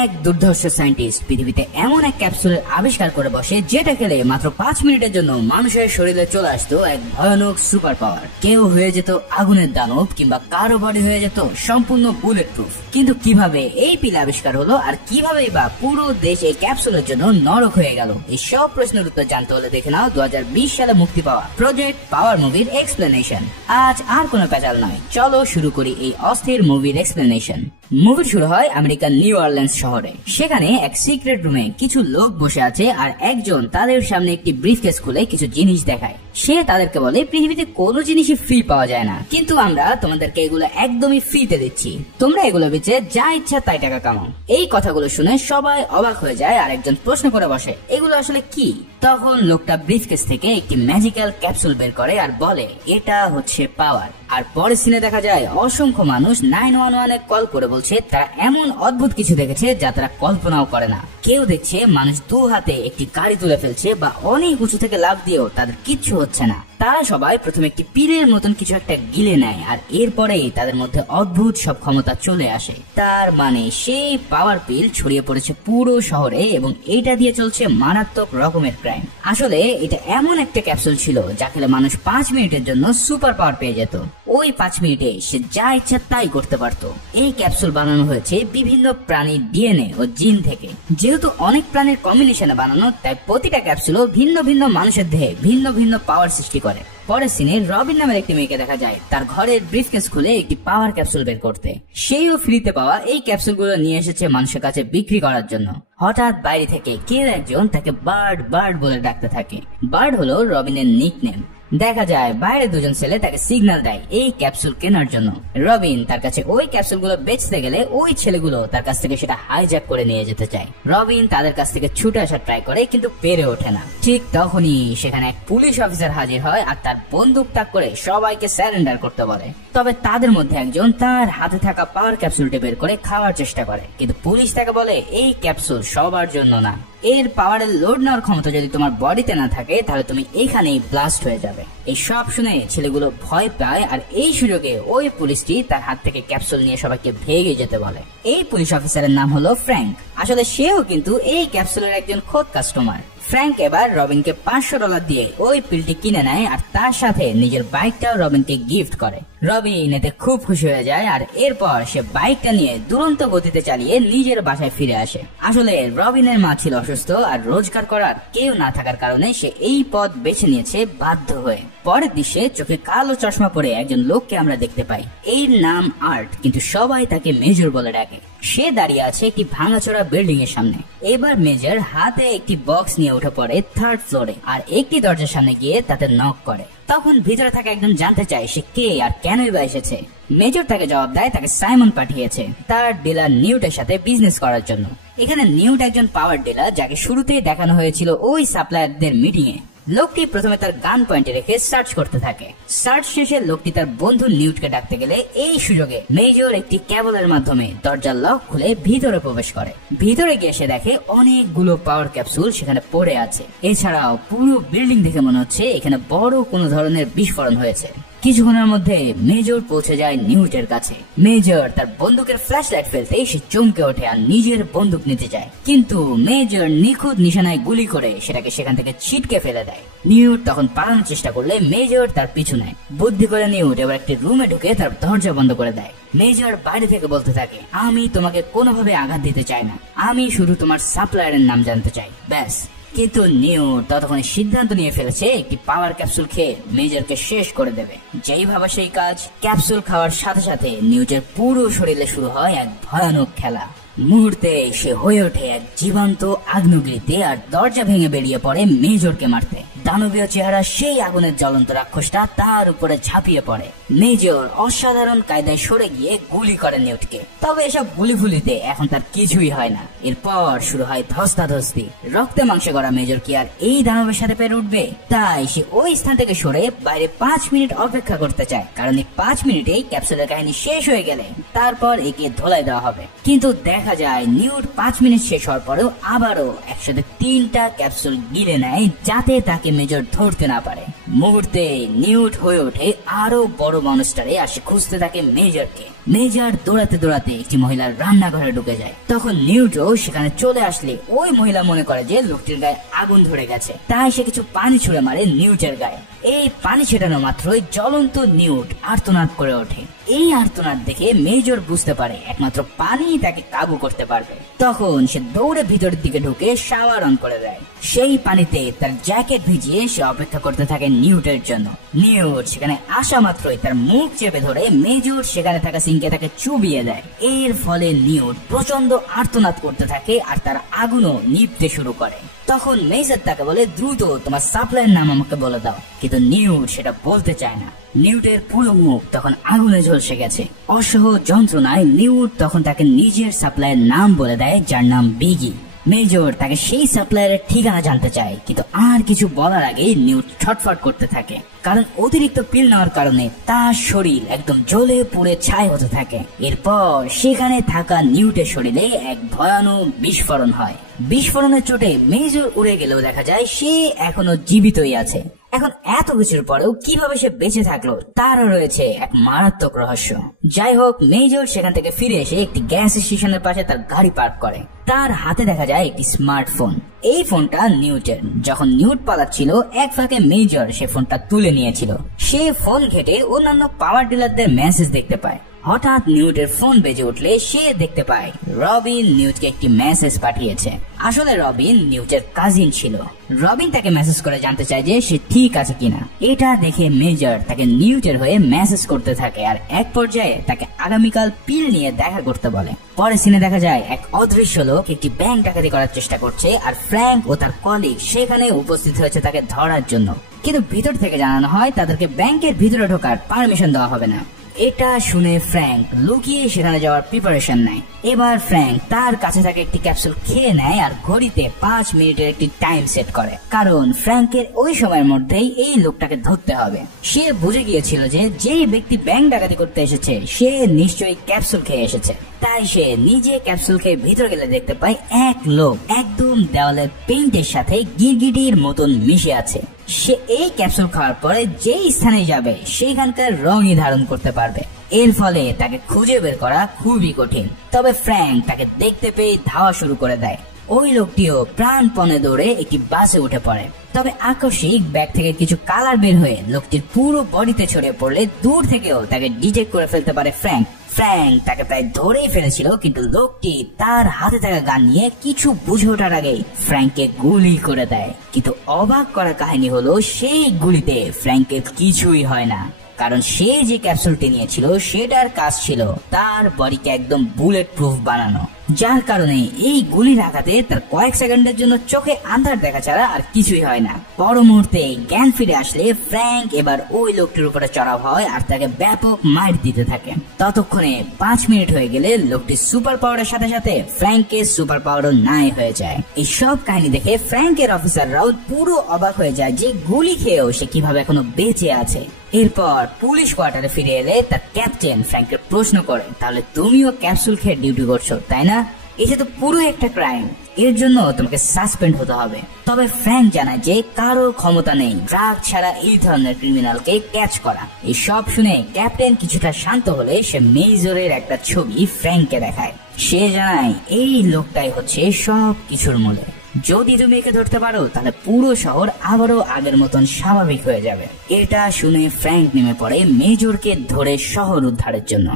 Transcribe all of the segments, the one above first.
এক দুর্ধর্ষ সায়েন্টিস্ট পৃথিবীতে এমন এক ক্যাপসুলের আবিষ্কার করে বসে যেটা খেলে মাত্র 5 মিনিটের জন্য মানুষের শরীরে চলে আসতো এক ভয়ানক সুপার পাওয়ার। কেউ হয়ে যেত আগুনের দানব, কিংবা কারো বডি হয়ে যেত সম্পূর্ণ বুলেট প্রুফ। কিন্তু কিভাবে এই পিল আবিষ্কার হলো, আর কিভাবে বা পুরো দেশ এই ক্যাপসুলের জন্য নরক হয়ে গেল, এই সব প্রশ্নের উত্তর জানতে হলে দেখে নাও 2020 সালে মুক্তি পাওয়া প্রজেক্ট পাওয়ার মুভির এক্সপ্লেনেশন। আজ আর কোনো প্যাচাল নয়, চলো শুরু করি এই অস্থির মুভির এক্সপ্লেনেশন। মুভি শুরু হয় আমেরিকার নিউ অরল্যান্স শহরে। সেখানে এক সিক্রেট রুমে কিছু লোক বসে আছে, আর একজন তাদের সামনে একটি ব্রিফকেস খুলে কিছু জিনিস দেখায়। সে তাদেরকে বলে, পৃথিবীতে কোনো জিনিসই ফ্রি পাওয়া যায় না, কিন্তু আমরা তোমাদেরকে এগুলো একদমই ফ্রিতে দিচ্ছি, তোমরা এগুলো বেচে যা ইচ্ছা তাই টাকা কামাও। এই কথাগুলো শুনে সবাই অবাক হয়ে যায়, আর একজন প্রশ্ন করে বসে, এগুলো আসলে কি? তখন লোকটা ব্রিফকেস থেকে একটি ম্যাজিক্যাল ক্যাপসুল বের করে আর বলে, এটা হচ্ছে পাওয়ার। আর পরের সিনে দেখা যায় অসংখ্য মানুষ 911-এ কল করে বলছে তারা এমন অদ্ভুত কিছু দেখেছে যা তারা কল্পনাও করে না। কেউ দেখছে মানুষ 2 হাতে একটি গাড়ি তুলে ফেলছে, বা অনেক উঁচু থেকে লাফ দিয়েও তাদের কিচ্ছু হচ্ছে না। তারা সবাই প্রথমে একটি পিলের মতন কিছু একটা গিলে নেয়, আর এরপরেই তাদের মধ্যে অদ্ভুত সব ক্ষমতা চলে আসে। তার মানে সেই পাওয়ার পিল ছড়িয়ে পড়েছে পুরো শহরে, এবং এটা দিয়ে চলছে মারাত্মক রকমের ক্রাইম। আসলে এটা এমন একটা ক্যাপসুল ছিল যা খেলে মানুষ 5 মিনিটের জন্য সুপার পাওয়ার পেয়ে যেত। ওই 5 মিনিটে সে যা ইচ্ছা তাই করতে পারত। এই ক্যাপসুল বানানো হয়েছে বিভিন্ন প্রাণীর ডিএনএ ও জিন থেকে। যেহেতু অনেক প্রাণীর কম্বিনেশনে বানানো, তাই প্রতিটা ক্যাপসুলও ভিন্ন ভিন্ন মানুষের দেহে ভিন্ন ভিন্ন পাওয়ার সৃষ্টি করে। পরের সিনে রবিন নামের একটি মেয়েকে দেখা যায় তার ঘরের ব্রিফকেস খুলে একটি পাওয়ার ক্যাপসুল বের করতে। সেও ফ্রিতে পাওয়া এই ক্যাপসুলগুলো নিয়ে এসেছে মানুষের কাছে বিক্রি করার জন্য। হঠাৎ বাইরে থেকে কেউ একজন তাকে বার্ড বার্ড বলে ডাকতে থাকে। বার্ড হলো রবিনের নিকনেম। দেখা যায় বাইরে দুজন ছেলে তাকে সিগন্যাল দেয় এই ক্যাপসুল কেনার জন্য। রবিন তার কাছে ওই ক্যাপসুলগুলো বেচতে গেলে ওই ছেলেগুলো তার কাছ থেকে সেটা হাইজ্যাক করে নিয়ে যেতে চায়। রবিন তাদের কাছ থেকে ছুটে আসার ট্রাই করে, কিন্তু পেরে ওঠে না। ঠিক তখনই সেখানে এক পুলিশ অফিসার হাজির হয়, আর তার বন্দুক তাক করে সবাইকে সারেন্ডার করতে বলে। তবে তাদের মধ্যে একজন তার হাতে থাকা পাওয়ার ক্যাপসুলটি বের করে খাওয়ার চেষ্টা করে, কিন্তু পুলিশ তাকে বলে এই ক্যাপসুল সবার জন্য না। এর পাওয়ারের লোড নেওয়ার ক্ষমতা যদি তোমার বডিতে না থাকে, তাহলে তুমি এখানেই ব্লাস্ট হয়ে যাবে। এই সব শুনে ছেলেগুলো ভয় পায়, আর এই সুযোগে ওই পুলিশটি তার হাত থেকে ক্যাপসুল নিয়ে সবাইকে ভেগে যেতে বলে। এই পুলিশ অফিসারের নাম হলো ফ্র্যাঙ্ক। আসলে সেও কিন্তু এই ক্যাপসুলের একজন খোদ কাস্টমার। ফ্র্যাঙ্ক এবার রবিনকে $500 দিয়ে ওই পিলটি কিনে নেয়, আর তার সাথে নিজের বাইকটাও রবিনকে গিফট করে। রবিন এতে খুব খুশি হয়ে যায়, আর এরপর সে বাইকটা নিয়ে দুরন্ত গতিতে চালিয়ে নিজের বাসায় ফিরে আসে। আসলে রবিনের মা ছিল অসুস্থ, আর রোজগার করার কেউ না থাকার কারণে সে এই পথ বেছে নিয়েছে বাধ্য হয়ে। পরের দৃশ্যে চোখে কালো চশমা পরে একজন লোককে আমরা দেখতে পাই। এর নাম আর্ট, কিন্তু সবাই তাকে মেজর বলে ডাকে। সে দাঁড়িয়ে আছে একটি ভাঙাচোরা বিল্ডিং এর সামনে। এবার মেজর হাতে একটি বক্স নিয়ে উঠে পড়ে 3rd ফ্লোরে, আর একটি দরজার সামনে গিয়ে তাতে নক করে। তখন ভিতরে থাকা একজন জানতে চায় সে কে আর কেনই বা এসেছে। মেজর তাকে জবাব দেয় তাকে সাইমন পাঠিয়েছে তার ডিলার নিউটের সাথে বিজনেস করার জন্য। এখানে নিউট একজন পাওয়ার ডিলার, যাকে শুরুতেই দেখানো হয়েছিল ওই সাপ্লায়ারদের মিটিং এ। লোকটি প্রথমে তার গান পয়েন্টে রেখে সার্চ করতে থাকে। সার্চ শেষে লোকটি তার বন্ধু নিউটকে ডাকতে গেলে এই সুযোগে মেজর একটি ক্যাবলের মাধ্যমে দরজার লক খুলে ভিতরে প্রবেশ করে। ভিতরে গিয়ে সে দেখে অনেকগুলো পাওয়ার ক্যাপসুল সেখানে পড়ে আছে। এছাড়াও পুরো বিল্ডিং দেখে মনে হচ্ছে এখানে বড় কোনো ধরনের বিস্ফোরণ হয়েছে। কিছুক্ষণের মধ্যে মেজর পৌঁছে যায় নিউটের কাছে। মেজর তার বন্দুকের ফ্ল্যাশ লাইট ফেলতেই সে চমকে ওঠে আর নিজের বন্দুক নিতে যায়, কিন্তু মেজর নিখুঁত নিশানায় গুলি করে সেটাকে সেখান থেকে ছিটকে ফেলে দেয়। নিউট তখন পালানোর চেষ্টা করলে মেজর তার পিছু নেয়। বুদ্ধি করে নিউট এবার একটি রুমে ঢুকে তার দরজা বন্ধ করে দেয়। মেজর বাইরে থেকে বলতে থাকে, আমি তোমাকে কোনোভাবে আঘাত দিতে চাই না, আমি শুধু তোমার সাপ্লায়ারের নাম জানতে চাই, ব্যাস। কিন্তু নিউট ততক্ষণে সিদ্ধান্ত নিয়ে ফেলেছে একটি পাওয়ার ক্যাপসুল খেয়ে মেজরকে শেষ করে দেবে। যেই ভাবা সেই কাজ। ক্যাপসুল খাওয়ার সাথে সাথে নিউটের পুরো শরীরে শুরু হয় এক ভয়ানক খেলা। মুহূর্তে সে হয়ে ওঠে এক জীবন্ত আগ্নেয়গিরিতে, আর দরজা ভেঙে বেরিয়ে পড়ে মেজরকে মারতে। দানবীয় চেহারা সেই আগুনের জ্বলন্ত রাক্ষসটা তার উপরে ঝাঁপিয়ে পড়ে। মেজর অসাধারণ কায়দায় সরে গিয়ে গুলি করে নিউটকে। তবে এসব গুলি ফুলিতে এখন তার কিছুই হয় না। এরপর শুরু হয় ধস্তাধস্তি। রক্তে মাংসে গড়া মেজর কি আর এই দানবের সাথে পেরে উঠবে? তাই সে ওই স্থান থেকে সরে বাইরে 5 মিনিট অপেক্ষা করতে চায়, কারণ এই 5 মিনিটেই ক্যাপসুলের কাহিনী শেষ হয়ে গেলে তারপর একে ধোলাই দেওয়া হবে। কিন্তু দেখা যায় নিউট 5 মিনিট শেষ হওয়ার পরেও আবারও একসাথে 3টা ক্যাপসুল গিলে নেয়, যাতে তাকে মেজর ধরতে না পারে। মুহূর্তে নিউট হয়ে ওঠে আরো বড় মনস্টারে আর সে খুঁজতে থাকে মেজরকে। মেজর দৌড়াতে দৌড়াতে একটি মহিলার রান্নাঘরে ঢুকে যায়। তখন নিউটও সেখানে চলে আসলে ওই মহিলা মনে করে যে লোকটির গায়ে আগুন ধরে গেছে, তাই সে কিছু পানি ছুড়ে মারে নিউটের গায়ে। এই পানি ছেটানো মাত্রই জ্বলন্ত নিউট আর্তনাদ করে ওঠে। এই আর্তনাদ দেখে মেজর বুঝতে পারে একমাত্র পানি তাকে কাবু করতে পারবে। তখন সে দৌড়ে ভিতরের দিকে ঢুকে শাওয়ার অন করে দেয়। সেই পানিতে তার জ্যাকেট ভিজিয়ে সে অপেক্ষা করতে থাকে নিউটের জন্য। নিউট সেখানে আসা মাত্রই তার মুখ চেপে ধরে মেজর সেখানে থাকা সিঙ্কে তাকে চুবিয়ে দেয়। এর ফলে নিউট প্রচন্ড আর্তনাদ করতে থাকে আর তার আগুনও নিভতে শুরু করে। তখন মেজর তাকে বলে, দ্রুত তোমার সাপ্লাইয়ের নাম আমাকে বলে দাও। কিন্তু নিউট সেটা বলতে চায় না। নিউটের পুরো মুখ তখন আগুনে ঝলসে গেছে। অসহ যন্ত্রণায় নিউট তখন তাকে নিজের সাপ্লাইয়ের নাম বলে দেয়, যার নাম বিগি। মেজর তাকে সেই সাপ্লায়ারের ঠিকানা জানতে চায়, কিন্তু আর কিছু বলার আগে নিউট ছটফট করতে থাকে, কারণ অতিরিক্ত পিল নেওয়ার কারণে তার শরীর একদম জ্বলে পুড়ে ছাই হতে থাকে। এরপর সেখানে থাকা নিউটের শরীরে এক ভয়ানক বিস্ফোরণ হয়। বিস্ফোরণের চোটে মেজর উড়ে গেলেও দেখা যায় সে এখনো জীবিতই আছে। এখন এত কিছুর পরেও কিভাবে সে বেঁচে থাকলো তারও রয়েছে এক মারাত্মক রহস্য। যাই হোক, মেজর সেখান থেকে ফিরে এসে একটি গ্যাস স্টেশনের পাশে তার গাড়ি পার্ক করে। তার হাতে দেখা যায় একটি স্মার্টফোন। এই ফোনটা নিউটের। যখন নিউট পালাচ্ছিল এক ফাঁকে মেজর সে ফোনটা তুলে নিয়েছিল। সে ফোন ঘেটে অন্যান্য পাওয়ার ডিলারদের মেসেজ দেখতে পায়। হঠাৎ নিউটের ফোন বেজে উঠলে সে দেখতে পায় রবিন নিউটকে একটি মেসেজ পাঠিয়েছে। আসলে রবিন নিউটের কাজিন ছিল। রবিন তাকে মেসেজ করে জানতে চায় যে সে ঠিক আছে কিনা। এটা দেখে মেজর তাকে নিউটের হয়ে মেসেজ করতে থাকে আর এক পর্যায়ে তাকে আগামীকাল পিল নিয়ে দেখা করতে বলে। পরে সিনে দেখা যায় এক অদৃশ্য লোক একটি ব্যাংক ডাকাতি করার চেষ্টা করছে আর ফ্র্যাঙ্ক ও তার কলিগ সেখানে উপস্থিত হয়েছে তাকে ধরার জন্য। কিন্তু ভিতর থেকে জানানো হয় তাদেরকে ব্যাংকের ভিতরে ঢোকার পারমিশন দেওয়া হবে না। এটা শুনে ফ্র্যাঙ্ক লুকিয়ে সেখানে যাওয়ার প্রিপারেশন নেয়। এবার ফ্র্যাঙ্ক তার কাছে থাকে একটি ক্যাপসুল খেয়ে নেয় আর ঘড়িতে 5 মিনিটের একটি টাইম সেট করে, কারণ ফ্র্যাঙ্কের ওই সময়ের মধ্যেই এই লোকটাকে ধরতে হবে। সে বুঝে গিয়েছিল যে যেই ব্যক্তি ব্যাংক ডাকাতি করতে এসেছে সে নিশ্চয়ই ক্যাপসুল খেয়ে এসেছে। তাই সে নিজে ক্যাপসুল খেয়ে ভিতরে গেলে দেখতে পায় এক লোক একদম দেওয়ালের পেইন্টের সাথে গিরগিটির মতন মিশে আছে। সে এই ক্যাপসুল খাওয়ার পরে যেই স্থানে যাবে সেখানকার রঙই ধারণ করতে পারবে। এর ফলে তাকে খুঁজে বের করা খুবই কঠিন। তবে ফ্র্যাঙ্ক তাকে দেখতে পেয়ে ধাওয়া শুরু করে দেয়। ওই লোকটিও প্রাণপণে দৌড়ে একটি বাসে উঠে পড়ে। তবে আকস্মিক ব্যাগ থেকে কিছু কালার বের হয়ে লোকটির পুরো বডিতে ছড়িয়ে পড়লে দূর থেকেও তাকে ডিটেক্ট করে ফেলতে পারে ফ্র্যাঙ্ক। ফ্র্যাঙ্ক তাকে প্রায় ধরেই ফেলেছিল, কিন্তু লোকটি তার হাতে থাকা গান নিয়ে কিছু বুঝে ওঠার আগেই ফ্র্যাঙ্ককে গুলি করে দেয়। কিন্তু অবাক করা কাহিনী হলো সেই গুলিতে ফ্র্যাঙ্কের কিছুই হয় না, কারণ সে যে ক্যাপসুলটি নিয়েছিল সেটার কাজ ছিল তার বডিকে একদম বুলেট প্রুফ বানানো, যার কারণে এই গুলির আঘাতে তার কয়েক সেকেন্ডের জন্য চোখে আন্ধার দেখা ছাড়া আর কিছুই হয় না। পর মুহূর্তে জ্ঞান ফিরে আসলে ফ্র্যাঙ্ক এবার ওই লোকটির উপরে চড়াও হয় আর তাকে ব্যাপক মার দিতে থাকে। ততক্ষণে 5 মিনিট হয়ে গেলে লোকটির সুপার পাওয়ারের সাথে সাথে ফ্র্যাঙ্কের সুপার পাওয়ারও নাই হয়ে যায়। এই সব কাহিনী দেখে ফ্র্যাঙ্কের অফিসাররাও পুরো অবাক হয়ে যায় যে গুলি খেয়েও সে কিভাবে এখনো বেঁচে আছে। এরপর পুলিশ কোয়ার্টারে ফিরে এলে তার ক্যাপ্টেন ফ্র্যাঙ্কের প্রশ্ন করে, তাহলে তুমিও ক্যাপসুল খেয়ে ডিউটি করছো তাই না? এটা তো পুরো একটা ক্রাইম, এর জন্য তোমাকে সাসপেন্ড হতে হবে। তবে ফ্র্যাঙ্ক জানায় যে কারো ক্ষমতা নেই ড্রাগ ছাড়া এই ধরনের ক্রিমিনালকে ক্যাচ করা। এই সব শুনে ক্যাপ্টেন কিছুটা শান্ত হলে সে মেজরের একটা ছবি ফ্র্যাঙ্ককে দেখায়। সে জানায় এই লোকটাই হচ্ছে সব কিছুর মূলে। যদি তুমি একে ধরতে পারো তাহলে পুরো শহর আবারও আগের মতন স্বাভাবিক হয়ে যাবে। এটা শুনে ফ্র্যাঙ্ক নেমে পড়ে মেজরকে ধরে শহর উদ্ধারের জন্য।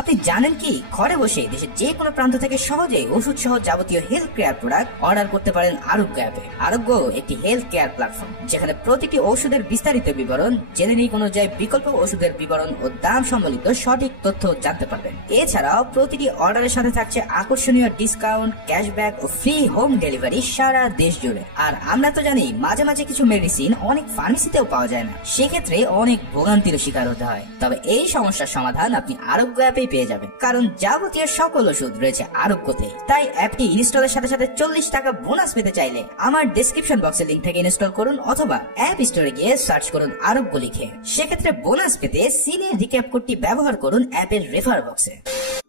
আপনি জানেন কি, ঘরে বসে দেশের যে কোনো প্রান্ত থেকে সহজে ওষুধ সহ যাবতীয় হেলথ কেয়ার প্রোডাক্ট অর্ডার করতে পারেন আরোগ্য অ্যাপে। আরোগ্য একটি হেলথ কেয়ার প্ল্যাটফর্ম যেখানে প্রতিটি ওষুধের বিস্তারিত বিবরণ, জেনেরিক অনুযায়ী বিকল্প ওষুধের বিবরণ ও দাম সম্বলিত সঠিক তথ্য জানতে পারবেন। এছাড়াও প্রতিটি অর্ডারের সাথে থাকছে আকর্ষণীয় ডিসকাউন্ট, ক্যাশব্যাক ও ফ্রি হোম ডেলিভারি সারা দেশ জুড়ে। আর আমরা তো জানি মাঝে মাঝে কিছু মেডিসিন অনেক ফার্মেসিতেও পাওয়া যায় না, সেক্ষেত্রে অনেক ভোগান্তির শিকার হতে হয়। তবে এই সমস্যার সমাধান আপনি আরোগ্য অ্যাপে পেয়ে যাবেন, কারণ যাবতীয় সকল ওষুধ রয়েছে আরোগ্যতে। তাই অ্যাপটি ইনস্টলের সাথে সাথে 40 টাকা বোনাস পেতে চাইলে আমার ডেসক্রিপশন বক্সের লিংক থেকে ইনস্টল করুন অথবা অ্যাপ স্টোরে গিয়ে সার্চ করুন আরোগ্য লিখে। সেক্ষেত্রে বোনাস পেতে সিনের রিক্যাপ কোডটি ব্যবহার করুন অ্যাপের রেফার বক্সে।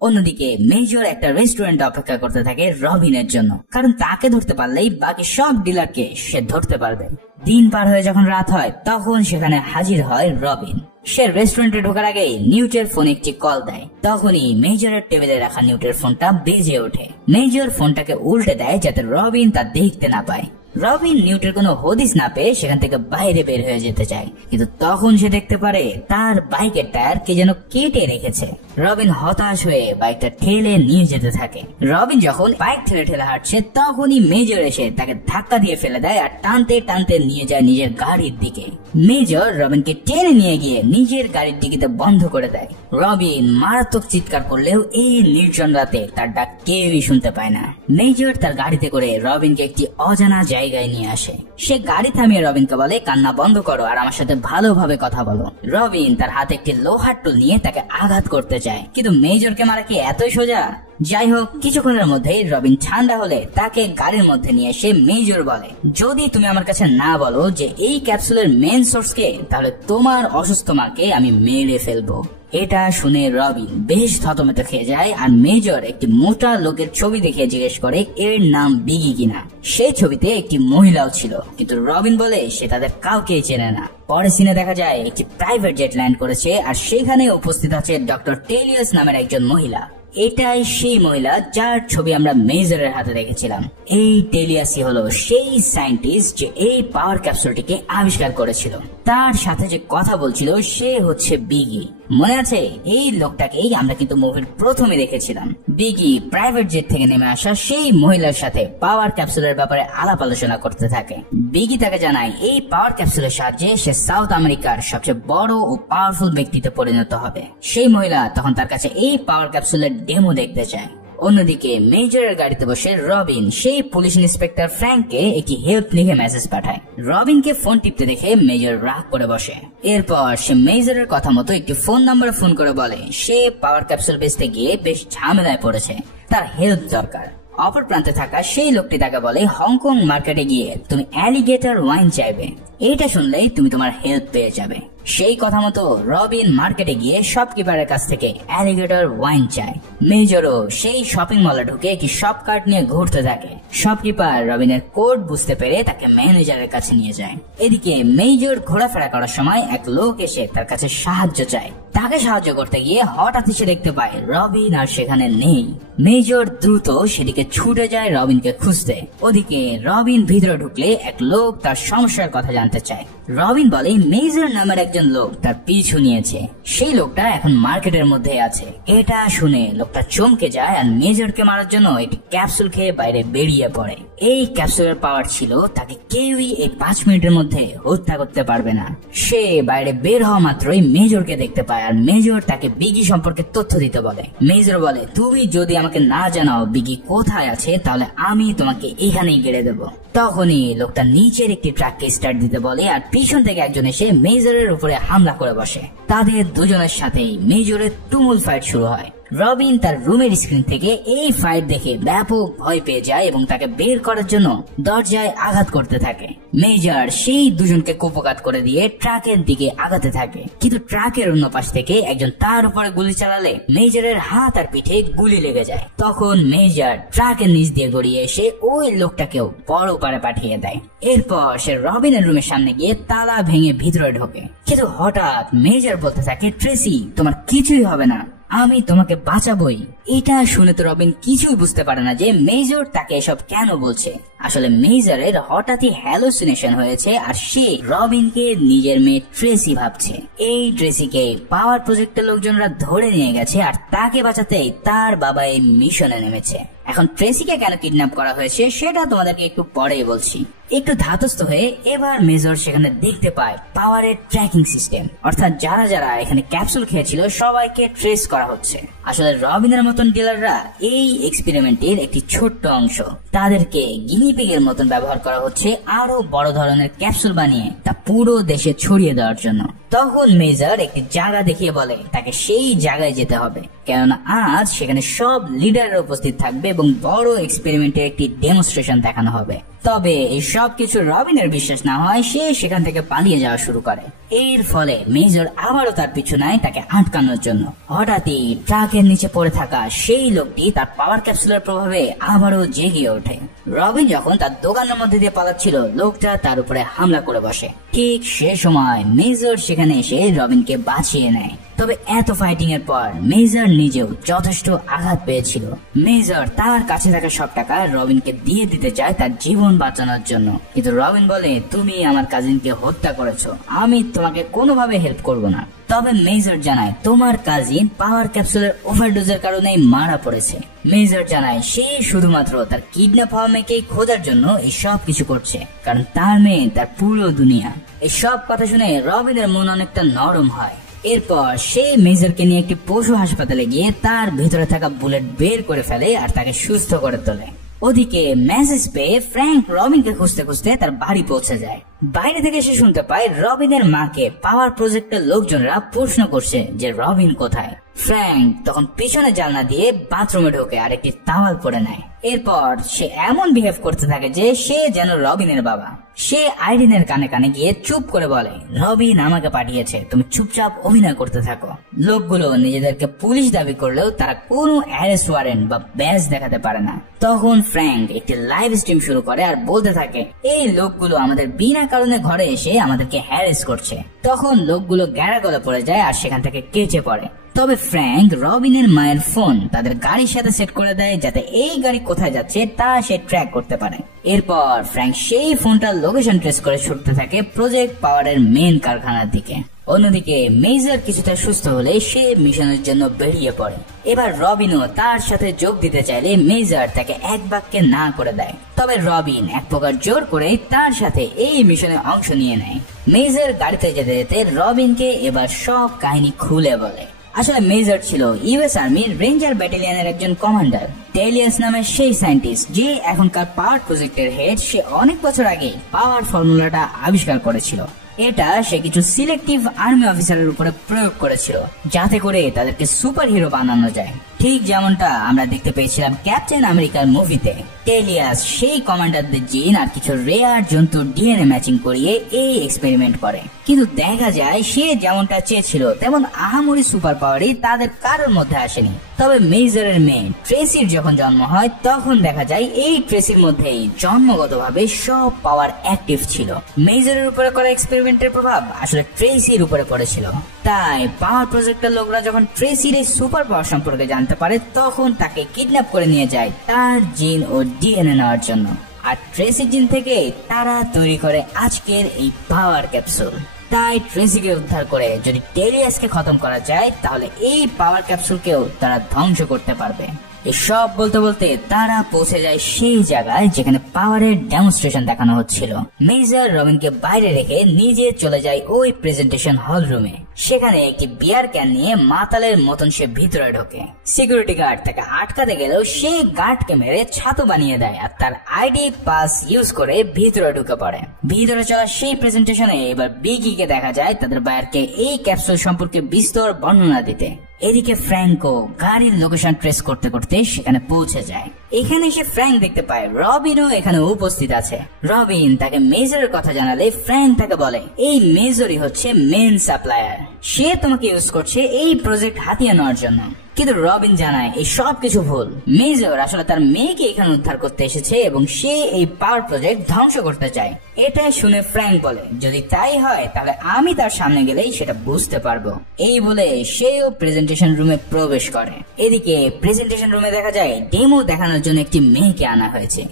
অন্যদিকে মেজর একটা রেস্টুরেন্ট অপেক্ষা করতে থাকে রবিনের জন্য, কারণ তাকে ধরতে পারলেই বাকি সব ডিলারকে সে ধরতে পারবে। দিন পার হয়ে যখন রাত হয় তখন সেখানে হাজির হয় রবিন। সে রেস্টুরেন্টে ঢোকার আগেই নিউটের ফোনে একটি কল দেয়। তখনই মেজরের টেবিলে রাখা নিউটের ফোনটা বেজে ওঠে। মেজর ফোনটাকে উল্টে দেয় যাতে রবিন তা দেখতে না পায়। রবিন নিউটের কোনো হদিস না পেয়ে সেখান থেকে বাইরে বের হয়ে যেতে চায়, কিন্তু তখন সে দেখতে পারে তার বাইকের টায়ার কে যেন কেটে রেখেছে। রবিন হতাশ হয়ে বাইকটা ঠেলে নিয়ে যেতে থাকে। রবিন যখন বাইক ঠেলে ঠেলে হাঁটছে তখনই মেজর এসে তাকে ধাক্কা দিয়ে ফেলে দেয় আর টানতে টানতে নিয়ে যায় নিজের গাড়ির দিকে। মেজর রবিনকে টেনে নিয়ে গিয়ে নিজের গাড়ির ডিকিতে বন্ধ করে দেয়। রবিন মারাত্মক চিৎকার করলেও এই নির্জন রাতে তার ডাক কেউই শুনতে পায় না। মেজর তার গাড়িতে করে রবিনকে একটি অজানা জায়গায় নিয়ে আসে। সে গাড়ি থামিয়ে রবিনকে বলে, কান্না বন্ধ করো আর আমার সাথে ভালোভাবে কথা বলো। রবিন তার হাতে একটি লোহার টুল নিয়ে তাকে আঘাত করতে চায়, কিন্তু মেজরকে মারা কি এতই সোজা? যাই হোক, কিছুক্ষণের মধ্যেই রবিন ঠান্ডা হলে তাকে গাড়ির মধ্যে নিয়ে এসে মেজর বলে, যদি তুমি আমার কাছে না বলো যে এই ক্যাপসুলের মেন সোর্স কে, তাহলে তোমার অসুস্থ মাকে আমি মেরে ফেলবো। এটা শুনে রবিন বেশ থতমত খেয়ে যায় আর মেজর একটি মোটা লোকের ছবি দেখে জিজ্ঞেস করে এর নাম বিগি কিনা। সেই ছবিতে একটি মহিলাও ছিল, কিন্তু রবিন বলে সে তাদের কাউকেই চেনে না। পরে সিনে দেখা যায় একটি প্রাইভেট জেট ল্যান্ড করেছে আর সেখানে উপস্থিত আছে ডক্টর টেলিয়াস নামের একজন মহিলা। এটাই সেই মহিলা যার ছবি আমরা মেজরের হাতে দেখেছিলাম। এই টেলিয়াসই হলো সেই সায়েন্টিস্ট যে এই পাওয়ার ক্যাপসুলটিকে আবিষ্কার করেছিল। তার সাথে যে কথা বলছিল সে হচ্ছে বিগি। মনে আছে এই লোকটাকেই আমরা কিন্তু মুভির প্রথমে দেখেছিলাম। বিগি প্রাইভেট জেট থেকে নেমে আসা সেই মহিলার সাথে পাওয়ার ক্যাপসুলের ব্যাপারে আলাপ আলোচনা করতে থাকে। বিগি তাকে জানায় এই পাওয়ার ক্যাপসুলের সাহায্যে সে সাউথ আমেরিকার সবচেয়ে বড় ও পাওয়ারফুল ব্যক্তিতে পরিণত হবে। সেই মহিলা তখন তার কাছে এই পাওয়ার ক্যাপসুলের ডেমো দেখতে চায়। অন্যদিকে মেজরের গাড়িতে বসে রবিন সেই পুলিশ ইন্সপেক্টর ফ্র্যাঙ্ককে একটি হেল্প লিখে মেসেজ পাঠায়। রবিনকে ফোন টিপতে দেখে মেজর রাগ করে বসে। এরপর সে মেজরের কথা মতো একটি ফোন নাম্বারে ফোন করে বলে সে পাওয়ার ক্যাপসুল বেচতে গিয়ে বেশ ঝামেলায় পড়েছে, তার হেল্প দরকার। অপর প্রান্তে থাকা সেই লোকটি তাকে বলে হংকং মার্কেটে গিয়ে তুমি অ্যালিগেটর ওয়াইন চাইবে, এইটা শুনলেই তুমি তোমার হেল্প পেয়ে যাবে। সেই কথা মতো রবিন মার্কেটে গিয়ে শপকিপারের কাছ থেকে অ্যালিগেটর ওয়াইন চায়। মেজরও সেই শপিং মলে ঢুকে একটি শপ কার্ট নিয়ে ঘুরতে থাকে। শপকিপার রবিনের কোড বুঝতে পেরে তাকে ম্যানেজারের কাছে নিয়ে যায়। এদিকে মেজর ঘোরাফেরা করার সময় এক লোক এসে তার কাছে সাহায্য চায়। তাকে সাহায্য করতে গিয়ে হঠাৎ সে দেখতে পায় রবিন আর সেখানে নেই। মেজর দ্রুত সেদিকে ছুটে যায় রবিনকে খুঁজতে। ওদিকে রবিন ভিতরে ঢুকলে এক লোক তার সমস্যার কথা জানতে চায়। রবিন বলে মেজর নামের একজন লোক তার পিছু নিয়েছে, সেই লোকটা এখন মার্কেটের মধ্যে আছে। এটা শুনে লোকটা চমকে যায় আর মেজরকে মারার জন্য একটি ক্যাপসুল খেয়ে বাইরে বেরিয়ে পড়ে। এই ক্যাপসুলের পাওয়ার ছিল তাকে কেউই এই 5 মিনিটের মধ্যে হত্যা করতে পারবে না। সে বাইরে বের হওয়া মাত্রই মেজরকে দেখতে পায় আর মেজর তাকে বিগি সম্পর্কে তথ্য দিতে বলে। মেজর বলে তুমি যদি আমাকে না জানাও বিগি কোথায় আছে তাহলে আমি তোমাকে এখানেই গেড়ে দেবো। তখনই লোকটা নিচের একটি ট্রাককে স্টার্ট দিতে বলে আর পিছন থেকে একজন এসে মেজরের উপরে হামলা করে বসে। তাদের দুজনের সাথেই মেজরের তুমুল ফাইট শুরু হয়। রবিন তার রুমের স্ক্রিন থেকে এই ফাইট দেখে ব্যাপক ভয় পেয়ে যায় এবং তাকে বের করার জন্য দরজায় আঘাত করতে থাকে। মেজর সেই দুজনকে কুপঘাত করে দিয়ে ট্রাকের দিকে আগাতে থাকে, কিন্তু ট্রাকের অন্য পাশ থেকে একজন তার উপরে গুলি চালালে মেজরের হাত আর পিঠে গুলি লেগে যায়। তখন মেজর ট্রাকের নিচ দিয়ে গড়িয়ে এসে ওই লোকটাকেও বড় পারে পাঠিয়ে দেয়। এরপর সে রবিনের রুমের সামনে গিয়ে তালা ভেঙে ভিতরে ঢোকে, কিন্তু হঠাৎ মেজর বলতে থাকে ট্রেসি তোমার কিছুই হবে না, আমি তোমাকে বাঁচাবই। এটা শুনে তো রবিন কিছুই বুঝতে পারে না যে মেজর তাকে এসব কেন বলছে। আসলে মেজরের হঠাৎই হ্যালুসিনেশন হয়েছে আর সে রবিনকে নিজের মেয়ে ট্রেসি ভাবছে। এই ট্রেসিকে পাওয়ার প্রজেক্টের লোকজনরা ধরে নিয়ে গেছে আর তাকে বাঁচাতেই তার বাবা এই মিশনে নেমেছে। এখন ট্রেসিকে কেন কিডন্যাপ করা হয়েছে সেটা তোমাদেরকে একটু পরেই বলছি। একটু ধাতস্থ হয়ে এবার মেজর সেখানে দেখতে পায় পাওয়ারের ট্র্যাকিং সিস্টেম, অর্থাৎ যারা যারা এখানে ক্যাপসুল খেয়েছিল সবাইকে ট্রেস করা হচ্ছে। আসলে রবিনের মতন ডিলাররা এই এক্সপেরিমেন্টের একটি ছোট্ট অংশ। তাদেরকে গিনিপিগের মতন ব্যবহার করা হচ্ছে আরো বড় ধরনের ক্যাপসুল বানিয়ে তা পুরো দেশে ছড়িয়ে দেওয়ার জন্য। তখন মেজর একটি জায়গা দেখিয়ে বলে তাকে সেই জায়গায় যেতে হবে, কেননা আজ সেখানে সব লিডাররা উপস্থিত থাকবে এবং বড় এক্সপেরিমেন্টের একটি ডেমনস্ট্রেশন দেখানো হবে। তবে এই সব কিছু রবিনের বিশ্বাস না হয় সে সেখান থেকে পালিয়ে যাওয়া শুরু করে। এর ফলে মেজর আবারও তার পিছু নেয় তাকে আটকানোর জন্য। হঠাৎই ট্রাকের নিচে পড়ে থাকা সেই লোকটি তার পাওয়ার ক্যাপসুলের প্রভাবে আবারও জেগে ওঠে। রবিন যখন তার দোকানের মধ্যে দিয়ে পালাচ্ছিল, লোকটা তার উপরে হামলা করে বসে। ঠিক সে সময় মেজর সেখানে এসে রবিনকে বাঁচিয়ে নেয়। তবে এত ফাইটিং এর পর মেজর নিজেও যথেষ্ট আঘাত পেয়েছিল। মেজর তার কাছে থাকা সব টাকা রবিনকে দিয়ে দিতে চায় তার জীবন বাঁচানোর জন্য, কিন্তু রবিন বলে, তুমি আমার কাজিনকে হত্যা করেছো, আমি তোমাকে কোনোভাবে হেল্প করব না। তবে মেজর জানায়, তোমার কাজিন পাওয়ার ক্যাপসুলের ওভারডোজের কারণেই মারা পড়েছে। মেজর জানায় সে শুধুমাত্র তার কিডন্যাপ হওয়া মেয়েকেই খোঁজার জন্য এই সব কিছু করছে, কারণ তার মেয়ে তার পুরো দুনিয়া। এই সব কথা শুনে রবিনের মন অনেকটা নরম হয়। এরপর সে মেজরকে নিয়ে একটি পশু হাসপাতালে গিয়ে তার ভিতরে থাকা বুলেট বের করে ফেলে আর তাকে সুস্থ করে তোলে। ওদিকে মেসেজ পেয়ে ফ্র্যাঙ্ক রবিনকে খুঁজতে খুঁজতে তার বাড়ি পৌঁছে যায়। বাইরে থেকে সে শুনতে পায় রবিনের মাকে পাওয়ার প্রজেক্টের লোকজনরা প্রশ্ন করছে যে রবিন কোথায়। ফ্র্যাঙ্ক তখন পিছনে জানলা দিয়ে বাথরুমে ঢোকে আর একটি তাওয়াল পরে নেয়। এরপর সে এমন বিহেভ করতে থাকে যে সে যেন রবিনের বাবা। সে আইরিনের কানে কানে গিয়ে চুপ করে বলে, রবিন আমাকে পাঠিয়েছে, তুমি চুপচাপ অভিনয় করতে থাকো। লোকগুলো নিজেদেরকে পুলিশ দাবি করলেও তারা কোনো অ্যারেস্ট ওয়ারেন্ট বা ব্যাজ দেখাতে পারে না। তখন ফ্র্যাঙ্ক একটি লাইভ স্ট্রিম শুরু করে আর বলতে থাকে, এই লোকগুলো আমাদের বিনা কারণে ঘরে এসে আমাদেরকে হ্যারেস করছে। তখন লোকগুলো গ্যারাগলে পড়ে যায় আর সেখান থেকে কেচে পড়ে। তবে ফ্র্যাঙ্ক রবিনের মায়ের ফোন তাদের গাড়ির সাথে সেট করে দেয় যাতে এই গাড়ি কোথায় যাচ্ছে তা সে ট্র্যাক করতে পারে। এরপর ফ্র্যাঙ্ক সেই ফোনটার লোকেশন ট্রেস করে ছুটতে থাকে প্রজেক্ট পাওয়ারের মেন কারখানার দিকে। অন্যদিকে মেজর কিছুটা সুস্থ হলে সে মিশনের জন্য বেরিয়ে পড়ে। এবার রবিনও তার সাথে যোগ দিতে চাইলে মেজর তাকে এক বাক্যে না করে দেয়। তবে রবিন এক প্রকার জোর করে তার সাথে এই মিশনে অংশ নিয়ে নেয়। মেজর গাড়িতে যেতে যেতে রবিনকে এবার সব কাহিনী খুলে বলে। আসলে মেজর ছিল ইউএস আর্মির রেঞ্জার ব্যাটালিয়নের একজন কমান্ডার। টেলিয়াস নামের সেই সায়েন্টিস্ট যে এখনকার পাওয়ার প্রজেক্টের হেড, সে অনেক বছর আগে পাওয়ার ফর্মুলাটা আবিষ্কার করেছিল। এটা সে কিছু সিলেক্টিভ আর্মি অফিসারের উপরে প্রয়োগ করেছিল যাতে করে তাদেরকে সুপার হিরো বানানো যায়। ঠিক যেমনটা আমরা দেখতে পেয়েছিলাম ক্যাপ্টেন আমেরিকার মুভিতে। টেলিয়াস সেই কমান্ডারদের জিন আর কিছু রেয়ার জন্তুর ডিএনএ ম্যাচিং করিয়ে এই এক্সপেরিমেন্ট করে, কিন্তু দেখা যায় সে যেমনটা চেয়েছিল তেমন আহামরি সুপার পাওয়ারই তাদের কারোর মধ্যে আসেনি। তবে মেজরের মেয়ে ট্রেসির যখন জন্ম হয় তখন দেখা যায় এই ট্রেসির মধ্যেই জন্মগতভাবে সব পাওয়ার অ্যাক্টিভ ছিল। মেজরের উপরে করা এক্সপেরিমেন্টের প্রভাব আসলে ট্রেসির উপরে পড়েছিল। তাই পাওয়ার প্রজেক্টের লোকরা যখন ট্রেসির এই সুপার পাওয়ার সম্পর্কে জানতে পারে তখন তাকে কিডন্যাপ করে নিয়ে যায় তার জিন ও ডিএনএ নেওয়ার জন্য। আর ট্রেসির জিন থেকে তারা তৈরি করে আজকের এই পাওয়ার ক্যাপসুল। তাই ট্রেসিকে উদ্ধার করে যদি টেলিয়াসকে খতম করা যায় তাহলে এই পাওয়ার ক্যাপসুলকেও তারা ধ্বংস করতে পারবে। এসব বলতে বলতে তারা পৌঁছে যায় সেই জায়গায় যেখানে পাওয়ারের ডেমনস্ট্রেশন দেখানো হচ্ছিল। মেজর রবিনকে বাইরে রেখে নিজে চলে যায় ওই প্রেজেন্টেশন হল রুমে। সেখানে একটি বিয়ার ক্যান নিয়ে মাতালের মতন সে ভিতরে ঢোকে। সিকিউরিটি গার্ড তাকে আটকাতে গেলেও সে গার্ডকে মেরে ছাতু বানিয়ে দেয় আর তার আইডি পাস ইউজ করে ভিতরে ঢুকে পড়ে। ভিতরে চলা সেই প্রেজেন্টেশনে এবার বিগিকে দেখা যায় তাদের বায়ারকে এই ক্যাপসুল সম্পর্কে বিস্তর বর্ণনা দিতে। এদিকে ফ্র্যাঙ্কো গাড়ির লোকেশন ট্রেস করতে করতে সেখানে পৌঁছে যায়। এখানে সে ফ্র্যাঙ্ক দেখতে পায় রবিনও এখানে উপস্থিত আছে। রবিন তাকে মেজরের কথা জানালে ফ্র্যাঙ্ক তাকে বলে, এই মেজরই হচ্ছে মেন সাপ্লায়ার, সে তোমাকে ইউজ করছে এই প্রজেক্ট হাতিয়ে নেওয়ার জন্য। কিন্তু রবিন জানায় এই সব কিছু ভুল। মেজর আসলে তার মেয়েকে এখানে উদ্ধার করতে এসেছে এবং সে এই পাওয়ার প্রজেক্ট ধ্বংস করতে চায়। এটা শুনে ফ্র্যাঙ্ক বলে, যদি তাই হয় তাহলে আমি তার সামনে গেলেই সেটা বুঝতে পারবো। এই বলে সেও প্রেজেন্টেশন রুমে প্রবেশ করে। এদিকে প্রেজেন্টেশন রুমে দেখা যায় ডেমো দেখানোর জন্য একটি মেয়েকে আনা হয়েছে।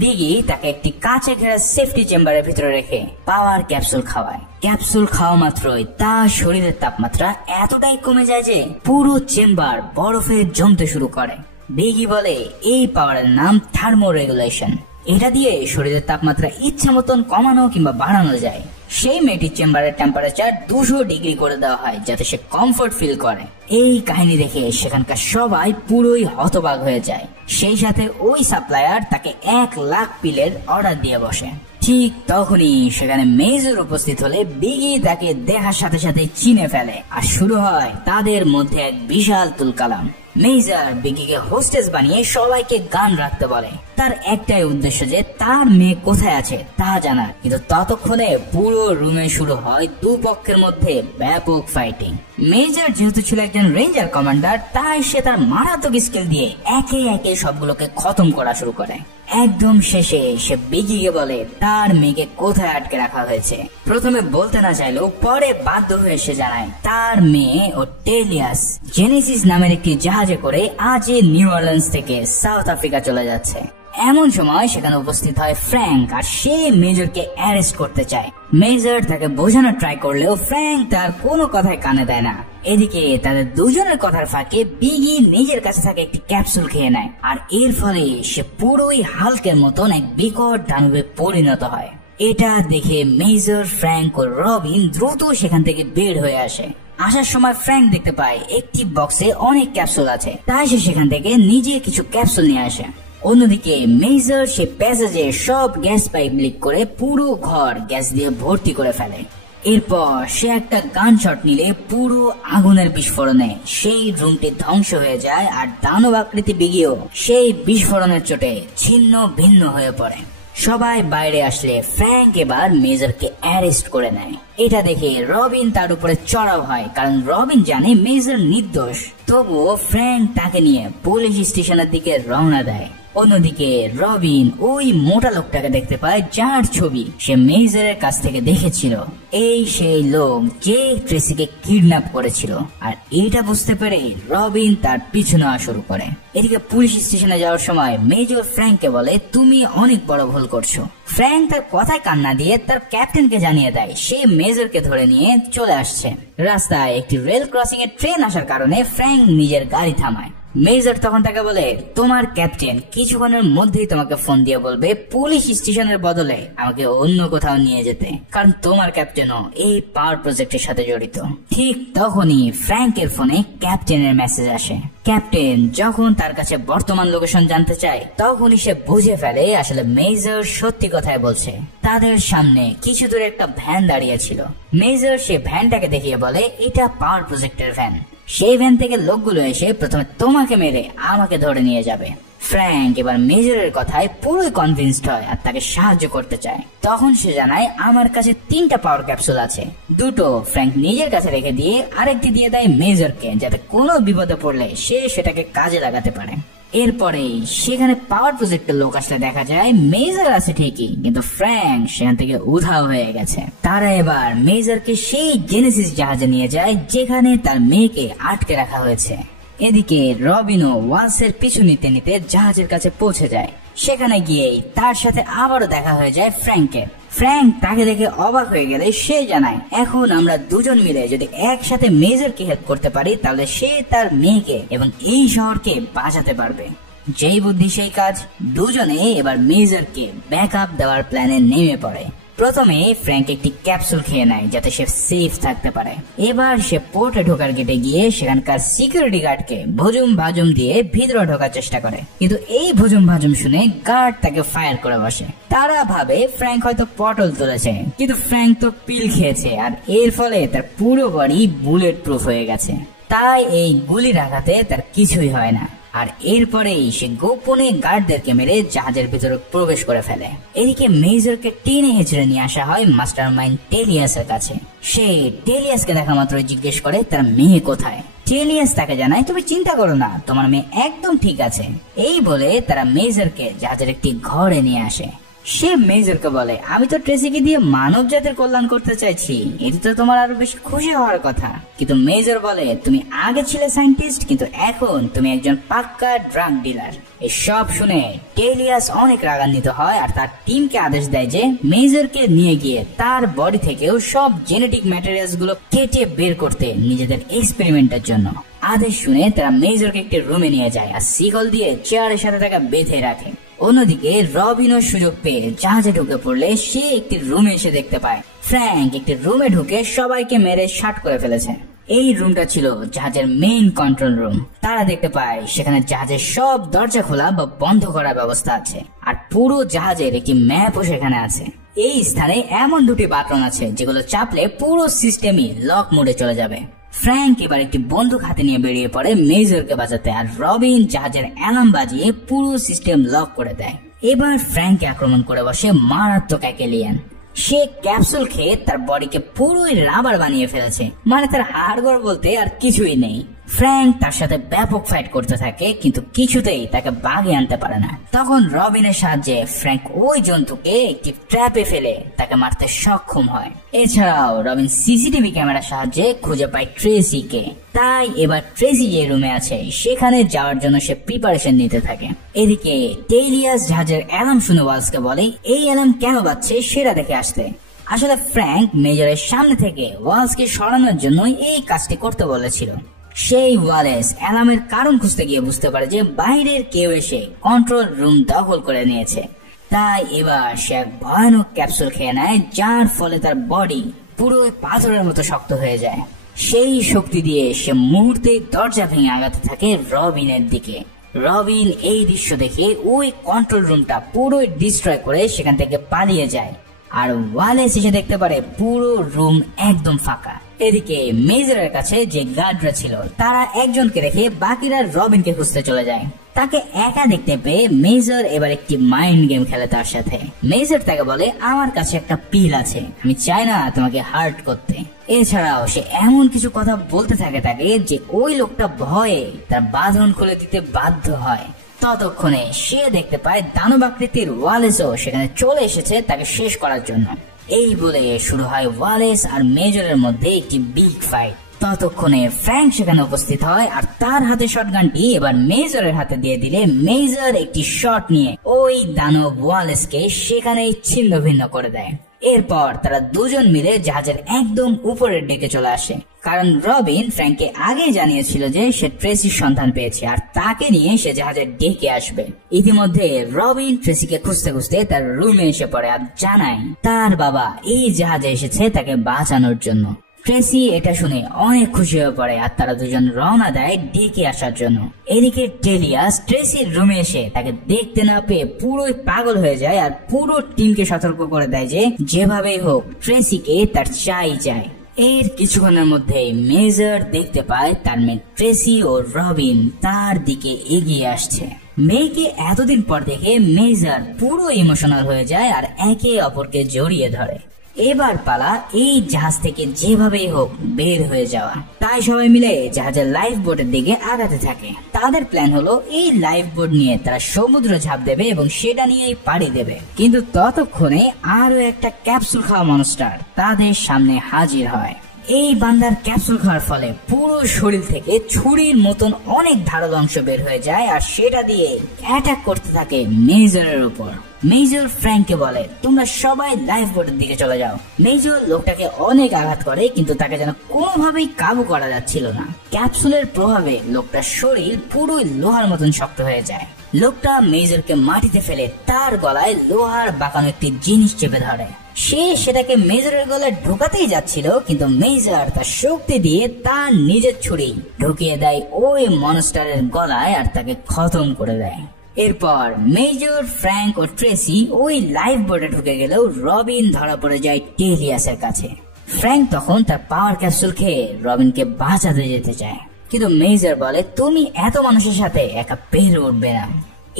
বিগি তাকে একটি কাঁচে ঘেরা সেফটি চেম্বারের ভিতরে রেখে পাওয়ার ক্যাপসুল খাওয়ায়। ক্যাপসুল খাওয়া মাত্রই তার শরীরের তাপমাত্রা এতটাই কমে যায় যে পুরো চেম্বার বরফে জমতে শুরু করে। বিগি বলে এই পাওয়ারের নাম থার্মো রেগুলেশন। এটা দিয়ে শরীরের তাপমাত্রা ইচ্ছা মতন কমানো কিংবা বাড়ানো যায়। সেই মেয়েটির চেম্বারের টেম্পারেচার 200 ডিগ্রি করে দেওয়া হয় যাতে সে কমফোর্ট ফিল করে। এই কাহিনী দেখে সেখানকার সবাই পুরোই হতবাক হয়ে যায়। সেই সাথে ওই সাপ্লায়ার তাকে 1 লাখ পিলের অর্ডার দিয়ে বসে। ঠিক তখনই সেখানে মেজর উপস্থিত হলে বিগি তাকে দেখার সাথে সাথে চিনে ফেলে আর শুরু হয় তাদের মধ্যে এক বিশাল তুলকালাম। মেজর বিগিকে হোস্টেস বানিয়ে সবাইকে গান রাখতে বলে। তার একটাই উদ্দেশ্য যে তার মেয়ে কোথায় আছে তা জানার। কিন্তু ততক্ষণে পুরো রুমে শুরু হয় দুপক্ষের মধ্যে ব্যাপক ফাইটিং। মেজর যেহেতু ছিল একজন রেঞ্জার কমান্ডার, তাই সে তার মারাত্মক স্কিল দিয়ে একে একে সবগুলোকে খতম করা শুরু করে। একদম শেষে সে বিগিকে বলে তার মেয়েকে কোথায় আটকে রাখা হয়েছে। প্রথমে বলতে না চাইলেও পরে বাধ্য হয়ে সে জানায় তার মেয়ে ও টেলিয়াস জেনেসিস নামের একটি জাহাজে করে আজই নিউ অরলিন্স থেকে সাউথ আফ্রিকা চলে যাচ্ছে। এমন সময় সেখানে উপস্থিত হয় ফ্র্যাঙ্ক, আর সে মেজরকে অ্যারেস্ট করতে চায়। মেজর তাকে বোঝানোর ট্রাই করলেও ফ্র্যাঙ্ক তার কোনো কথায় কানে দেয় না। এদিকে তাদের দুজনের কথার ফাঁকে বিগি নিজের কাছে থাকে একটি ক্যাপসুল খেয়ে নেয়, আর এর ফলে সে পুরোই হাল্কের মতন এক বিকট দানবে পরিণত হয়। এটা দেখে মেজর, ফ্র্যাঙ্ক ও রবিন দ্রুত সেখান থেকে বের হয়ে আসে। আসার সময় ফ্র্যাঙ্ক দেখতে পায় একটি বক্সে অনেক ক্যাপসুল আছে, তাই সে সেখান থেকে নিজে কিছু ক্যাপসুল নিয়ে আসে। অন্যদিকে মেজর সে প্যাসেজে সব গ্যাস পাইপ লিক করে পুরো ঘর গ্যাস দিয়ে ভর্তি করে ফেলে। এরপর সে একটা গান শট নিলে পুরো আগুনের বিস্ফোরণে সেই রুমটি ধ্বংস হয়ে যায়, আর দানব আকৃতি বিগিও সেই বিস্ফোরণের চোটে ছিন্ন ভিন্ন হয়ে পড়ে। সবাই বাইরে আসলে ফ্র্যাঙ্ক এবার মেজরকে অ্যারেস্ট করে নেয়। এটা দেখে রবিন তার উপরে চড়াও হয়, কারণ রবিন জানে মেজর নির্দোষ। তবুও ফ্র্যাঙ্ক তাকে নিয়ে পুলিশ স্টেশনের দিকে রওনা দেয়। অন্যদিকে রবিন ওই মোটা লোকটাকে দেখতে পায় যার ছবি সে মেজরের কাছ থেকে দেখেছিল। এই সেই লোক যে ট্রেসিকে কিডন্যাপ করেছিল, আর এটা বুঝতে পেরে রবিন তার পিছু নেওয়া শুরু করে। এদিকে পুলিশ স্টেশনে যাওয়ার সময় মেজর ফ্র্যাঙ্ককে বলে তুমি অনেক বড় ভুল করছো। ফ্র্যাঙ্ক তার কথায় কান না দিয়ে তার ক্যাপ্টেনকে জানিয়ে দেয় সে মেজরকে ধরে নিয়ে চলে আসছে। রাস্তায় একটি রেল ক্রসিং এর ট্রেন আসার কারণে ফ্র্যাঙ্ক নিজের গাড়ি থামায়। মেজর তখন তাকে বলে তোমার ক্যাপ্টেন কিছুক্ষণের মধ্যেই তোমাকে ফোন দিয়ে বলবে পুলিশ স্টেশনের বদলে আমাকে অন্য কোথাও নিয়ে যেতে, কারণ তোমার ক্যাপ্টেনও এই পাওয়ার প্রজেক্টের সাথে জড়িত। ঠিক তখনই ফ্র্যাঙ্কের ফোনে ক্যাপ্টেনের মেসেজ আসে। ক্যাপ্টেন যখন তার কাছে বর্তমান লোকেশন জানতে চায়, তখনই সে বুঝে ফেলে আসলে মেজর সত্যি কথাই বলছে। তাদের সামনে কিছু দূরে একটা ভ্যান দাঁড়িয়ে ছিল। মেজর সে ভ্যানটাকে দেখিয়ে বলে এটা পাওয়ার প্রজেক্টের ভ্যান। সেই ভ্যান থেকে লোকগুলো এসে প্রথমে তোমাকে মেরে আমাকে ধরে নিয়ে যাবে। ফ্র্যাঙ্ক এবার মেজরের কথায় পুরোই কনভিন্সড হয় আর তাকে সাহায্য করতে চায়। তখন সে জানায় আমার কাছে 3টা পাওয়ার ক্যাপসুল আছে। 2টো ফ্র্যাঙ্ক নিজের কাছে রেখে দিয়ে আরেকটি দিয়ে দেয় মেজরকে, যাতে কোনো বিপদে পড়লে সে সেটাকে কাজে লাগাতে পারে। এরপরে সেখানে পাওয়ার প্রজেক্টের লোক আসলে দেখা যায় মেজর আছে ঠিকই, কিন্তু ফ্র্যাঙ্ক সেখান থেকে উধাও হয়ে গেছে। তারা এবার মেজরকে সেই জেনেসিস জাহাজে নিয়ে যায় যেখানে তার মেয়েকে আটকে রাখা হয়েছে। এদিকে রবিনও ওয়ালসের পিছু নিতে নিতে জাহাজের কাছে পৌঁছে যায়। সেখানে গিয়েই তার সাথে আবারও দেখা হয়ে যায় ফ্র্যাঙ্কের। ফ্র্যাঙ্ক তাকে দেখে অবাক হয়ে গেলে সে জানায় এখন আমরা দুজন মিলে যদি একসাথে মেজরকে হেল্প করতে পারি তাহলে সে তার মেয়েকে এবং এই শহরকে বাঁচাতে পারবে। যেই বুদ্ধি সেই কাজ। দুজনে এবার মেজরকে ব্যাকআপ দেওয়ার প্ল্যানে নেমে পড়ে। প্রথমে ফ্র্যাঙ্ক একটি ক্যাপসুল খেয়ে নেয় যাতে সে সেফ থাকতে পারে। এবার সে পোর্টে ঢোকার গেটে গিয়ে সেখানকার সিকিউরিটি গার্ডকে ভুজুম ভাজুম দিয়ে ভিতরে ঢোকার চেষ্টা করে, কিন্তু এই ভুজুম ভাজুম শুনে গার্ড তাকে ফায়ার করে বসে। তারা ভাবে ফ্র্যাঙ্ক হয়তো পটল তুলেছে, কিন্তু ফ্র্যাঙ্ক তো পিল খেয়েছে, আর এর ফলে তার পুরো বডি বুলেট প্রুফ হয়ে গেছে। তাই এই গুলির আঘাতে তার কিছুই হয় না। আর এরপরেই সে গোপনে গার্ডদেরকে মেরে জাহাজের ভিতরে প্রবেশ করে ফেলে। এদিকে মেজরকে টেনে হেঁচড়ে নিয়ে আসা হয় মাস্টার মাইন্ড টেলিয়াসের কাছে। সে টেলিয়াসকে দেখা মাত্র জিজ্ঞেস করে তার মেয়ে কোথায়। টেলিয়াস তাকে জানায় তুমি চিন্তা করো না, তোমার মেয়ে একদম ঠিক আছে। এই বলে তারা মেজরকে জাহাজের একটি ঘরে নিয়ে আসে। সে মেজরকে বলে আমি তো ট্রেসিকে দিয়ে মানব জাতির কল্যাণ করতে চাইছি, এতে তো তোমার আরো বেশি খুশি হওয়ার কথা। কিন্তু মেজর বলে তুমি আগে ছিলে সায়েন্টিস্ট, কিন্তু এখন তুমি একজন পাক্কা ড্রাগ ডিলার। এই সব শুনে টেলিয়াস অনেক রাগান্বিত হয় আর তার টিমকে আদেশ দেয় যে মেজরকে নিয়ে গিয়ে তার বডি থেকেও সব জেনেটিক ম্যাটেরিয়ালস গুলো কেটে বের করতে নিজেদের এক্সপেরিমেন্টের জন্য। আদেশ শুনে তারা মেজরকে একটি রুমে নিয়ে যায় আর শিকল দিয়ে চেয়ারের সাথে তাকে বেঁধে রাখে। অন্যদিকে রবিনও সুযোগ পেয়ে জাহাজে ঢুকে পড়লে সে একটি রুমে এসে দেখতে পায় ফ্র্যাঙ্ক একটি রুমে ঢুকে সবাইকে মেরে শাট করে ফেলেছে। এই রুমটা ছিল জাহাজের মেইন কন্ট্রোল রুম। তারা দেখতে পায় সেখানে জাহাজের সব দরজা খোলা বা বন্ধ করার ব্যবস্থা আছে, আর পুরো জাহাজের একটি ম্যাপও সেখানে আছে। এই স্থানে এমন 2টি বাটন আছে যেগুলো চাপলে পুরো সিস্টেমই লক মোডে চলে যাবে। ফ্র্যাঙ্ক এবার একটি বন্দুক হাতে নিয়ে বেরিয়ে পড়ে মেজরকে বাঁচাতে, আর রবিন জাহাজের অ্যালার্ম বাজিয়ে পুরো সিস্টেম লক করে দেয়। এবার ফ্র্যাঙ্ককে আক্রমণ করে বসে মারাত্মক এক এলিয়েন। সে ক্যাপসুল খেয়ে তার বডিকে পুরোই রাবার বানিয়ে ফেলেছে, মানে তার হাড়গোড় বলতে আর কিছুই নেই। ফ্র্যাঙ্ক তার সাথে ব্যাপক ফাইট করতে থাকে, কিন্তু কিছুতেই তাকে বাগে আনতে পারে না। তখন রবিনের সাহায্যে ফ্র্যাঙ্ক ওই জন্তুকে একটি ট্র্যাপে ফেলে তাকে মারতে সক্ষম হয়। এছাড়াও রবিন সিসিটিভি ক্যামেরার সাহায্যে খুঁজে পায় ট্রেসিকে। তাই এবার ট্রেসি যে রুমে আছে সেখানে যাওয়ার জন্য সে প্রিপারেশন নিতে থাকে। এদিকে টেলিয়াস জাহাজের অ্যালার্ম শুনে ওয়ালসকে বলে এই অ্যালার্ম কেন বাজছে সেটা দেখে আসতে। আসলে ফ্র্যাঙ্ক মেজরের সামনে থেকে ওয়ালসকে সরানোর জন্য এই কাজটি করতে বলেছিল। সেই ওয়ালেস অ্যালার্মের কারণ খুঁজতে গিয়ে বুঝতে পারে যে বাইরের কেউ এসে কন্ট্রোল রুম দখল করে নিয়েছে। তাই এবার সে এক ভয়ানক ক্যাপসুল খেয়ে নেয়, যার ফলে তার বডি পুরো পাথরের মতো শক্ত হয়ে যায়। সেই শক্তি দিয়ে সে মুহূর্তে দরজা ভেঙে আগাতে থাকে রবিনের দিকে। রবিন এই দৃশ্য দেখে ওই কন্ট্রোল রুমটা পুরোই ডিস্ট্রয় করে সেখান থেকে পালিয়ে যায়, আর ওয়ালেস এসে দেখতে পারে পুরো রুম একদম ফাঁকা। এদিকে মেজরের কাছে যে গার্ডরা ছিল তারা একজনকে রেখে বাকিরা রবিনকে খুঁজতে চলে যায়। তাকে একা দেখতে পেয়ে মেজর এবার একটি মাইন্ড গেম খেলে তার সাথে। মেজর তাকে বলে আমার কাছে একটা পিল আছে, আমি চাই না তোমাকে হার্ট করতে। এছাড়াও সে এমন কিছু কথা বলতে থাকে তাকে যে ওই লোকটা ভয়ে তার বাঁধন খুলে দিতে বাধ্য হয়। ততক্ষণে সে দেখতে পায় দানব আকৃতির ওয়ালেসও সেখানে চলে এসেছে তাকে শেষ করার জন্য। এই বলে শুরু হয় ওয়ালেস আর মেজরের মধ্যে একটি বিগ ফাইট। ততক্ষণে ফ্র্যাঙ্ক সেখানে উপস্থিত হয়, আর তার হাতে শটগানটি এবার মেজরের হাতে দিয়ে দিলে মেজর একটি শট নিয়ে ওই দানব ওয়ালেসকে সেখানেই ছিন্ন ভিন্ন করে দেয়। এরপর তারা দুজন মিলে জাহাজের একদম উপরের দিকে চলে আসে, কারণ রবিন ফ্র্যাঙ্ককে আগে জানিয়েছিল যে সে ট্রেসির সন্ধান পেয়েছে আর তাকে নিয়ে সে জাহাজের ডেকে আসবে। ইতিমধ্যে রবিন ট্রেসিকে খুঁজতে খুঁজতে তার রুমে এসে পড়ে আর জানায় তার বাবা এই জাহাজে এসেছে তাকে বাঁচানোর জন্য। ট্রেসি এটা শুনে অনেক খুশি হয়ে পড়ে আর তারা দুজন রওনা দেয় ডেকে আসার জন্য। এদিকে টেলিয়াস ট্রেসির রুমে এসে তাকে দেখতে না পেয়ে পুরোই পাগল হয়ে যায় আর পুরো টিমকে সতর্ক করে দেয় যে যেভাবেই হোক ট্রেসিকে তার চাই চায়। এর কিছুক্ষণের মধ্যে মেজর দেখতে পায় তার মেয়ে ট্রেসি ও রবিন তার দিকে এগিয়ে আসছে। মেয়েকে এতদিন পর দেখে মেজর পুরো ইমোশনাল হয়ে যায় আর একে অপরকে জড়িয়ে ধরে। এবার পালা এই জাহাজ থেকে যেভাবেই হোক বের হয়ে যাওয়া। তাই সবাই মিলে জাহাজের লাইফ বোটের দিকে আগাতে থাকে। তাদের প্ল্যান হলো এই লাইফ বোট নিয়ে তারা সমুদ্র ঝাঁপ দেবে এবং সেটা নিয়েই পাড়ি দেবে। কিন্তু ততক্ষণে আরো একটা ক্যাপসুল খাওয়া মনস্টার তাদের সামনে হাজির হয়। এই বান্দার ক্যাপসুল খাওয়ার ফলে পুরো শরীর থেকে ছুরির মতন অনেক ধারালো অংশ বের হয়ে যায় আর সেটা দিয়ে অ্যাটাক করতে থাকে মেজরের উপর। মেজর ফ্র্যাঙ্ককে বলে তোমরা সবাই লাইফ বোটের দিকে চলে যাও। মেজর লোকটাকে অনেক আঘাত করে কিন্তু তাকে যেন কোনোভাবেই কাবু করা যাচ্ছিল না। ক্যাপসুলের প্রভাবে লোকটার শরীর পুরোই লোহার মতন শক্ত হয়ে যায়। লোকটা মেজরকে মাটিতে ফেলে তার গলায় লোহার বাঁকানো একটি জিনিস চেপে ধরে। সে সেটাকে মেজরের গলায় ঢোকাতেই যাচ্ছিল, কিন্তু মেজর তার শক্তি দিয়ে তার নিজের ছুরি ঢুকিয়ে দেয় ওই মনস্টারের গলায় আর তাকে খতম করে দেয়। এরপর মেজর, ফ্র্যাঙ্ক ও ট্রেসি ওই লাইফ বোটে ঢুকে গেলেও রবিন ধরা পড়ে যায় টেলিয়াসের কাছে। ফ্র্যাঙ্ক তখন তার পাওয়ার ক্যাপসুল খেয়ে রবিনকে বাঁচাতে যেতে চায়, কিন্তু মেজর বলে তুমি এত মানুষের সাথে একা পেরে উঠবে না।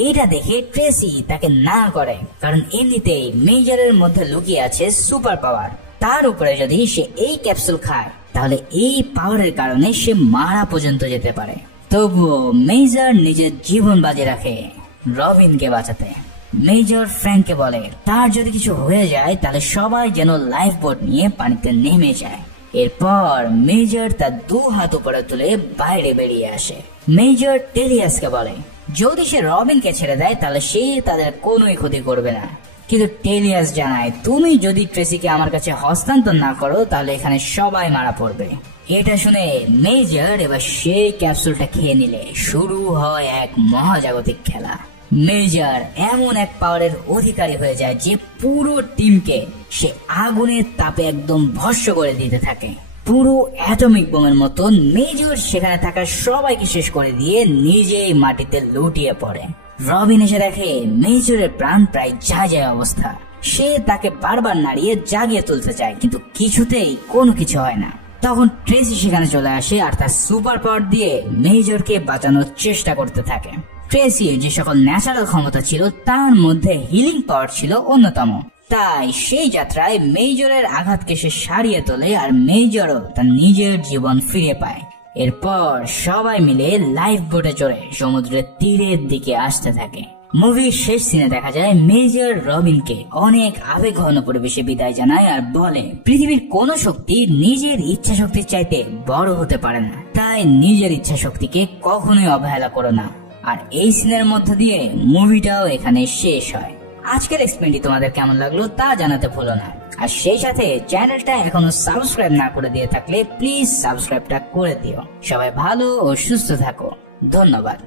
এটা দেখে ট্রেসি তাকে না করে, কারণ এমনিতেই মেজরের মধ্যে লুকিয়ে আছে সুপার পাওয়ার। তার উপরে যদি সে এই ক্যাপসুল খায় তাহলে এই পাওয়ারের কারণে সে মারা পর্যন্ত যেতে পারে। তবুও মেজর নিজের জীবন বাজি রাখে রবিনকে বাঁচাতে। মেজর ফ্র্যাঙ্ককে বলে তার যদি কিছু হয়ে যায় তাহলে সবাই যেন লাইফ বোট নিয়ে পানিতে নেমে যায়। এরপর মেজর তার দু হাত উপরে তুলে বাইরে বেরিয়ে আসে। মেজর টেলিয়াসকে বলে যদি সে রবিনকে ছেড়ে দেয় তাহলে সে তাদের কোনোই ক্ষতি করবে না, কিন্তু টেলিয়াস জানায় তুমি যদি ট্রেসিকে আমার কাছে হস্তান্তর না করো তাহলে এখানে সবাই মারা পড়বে। এটা শুনে মেজর এবার সেই ক্যাপসুলটা খেয়ে নিলে শুরু হয় এক মহাজাগতিক খেলা। মেজর এমন এক পাওয়ারের অধিকারী হয়ে যায় যে পুরো টিমকে সে আগুনের তাপে একদম ভস্ম করে দিতে থাকে। পুরো অ্যাটমিক বোমের মতন মেজর সেখানে থাকা সবাইকে শেষ করে দিয়ে নিজেই মাটিতে লুটিয়ে পড়ে। রবিন এসে দেখে মেজরের প্রাণ প্রায় যায় অবস্থা। সে তাকে বারবার নাড়িয়ে জাগিয়ে তুলতে চায়, কিন্তু কিছুতেই কোনো কিছু হয় না। তখন ট্রেসি সেখানে চলে আসে আর তার সুপার পাওয়ার দিয়ে মেজরকে বাঁচানোর চেষ্টা করতে থাকে। ট্রেসির যে সকল ন্যাচারাল ক্ষমতা ছিল তার মধ্যে হিলিং পাওয়ার ছিল অন্যতম। তাই সেই যাত্রায় মেজরের আঘাতকে সে সারিয়ে তোলে আর মেজরও তার নিজের জীবন ফিরে পায়। এরপর সবাই মিলে লাইফ বোটে চড়ে সমুদ্রের তীরের দিকে আসতে থাকে। মুভির শেষ সিনে দেখা যায় মেজর রবিনকে অনেক আবেগঘন পরিবেশে বিদায় জানায় আর বলে পৃথিবীর কোন শক্তি নিজের ইচ্ছা শক্তির চাইতে বড় হতে পারে না, তাই নিজের ইচ্ছা শক্তিকে কখনোই অবহেলা করো না। আর এই সিনের মধ্য দিয়ে মুভিটাও এখানে শেষ হয়। আজকের এক্সপ্লেনটি তোমাদের কেমন লাগলো তা জানাতে ভুলো না। আর সেই সাথে চ্যানেলটা এখনো সাবস্ক্রাইব না করে দিয়ে থাকলে প্লিজ সাবস্ক্রাইবটা করে দিও। সবাই ভালো ও সুস্থ থাকো। ধন্যবাদ।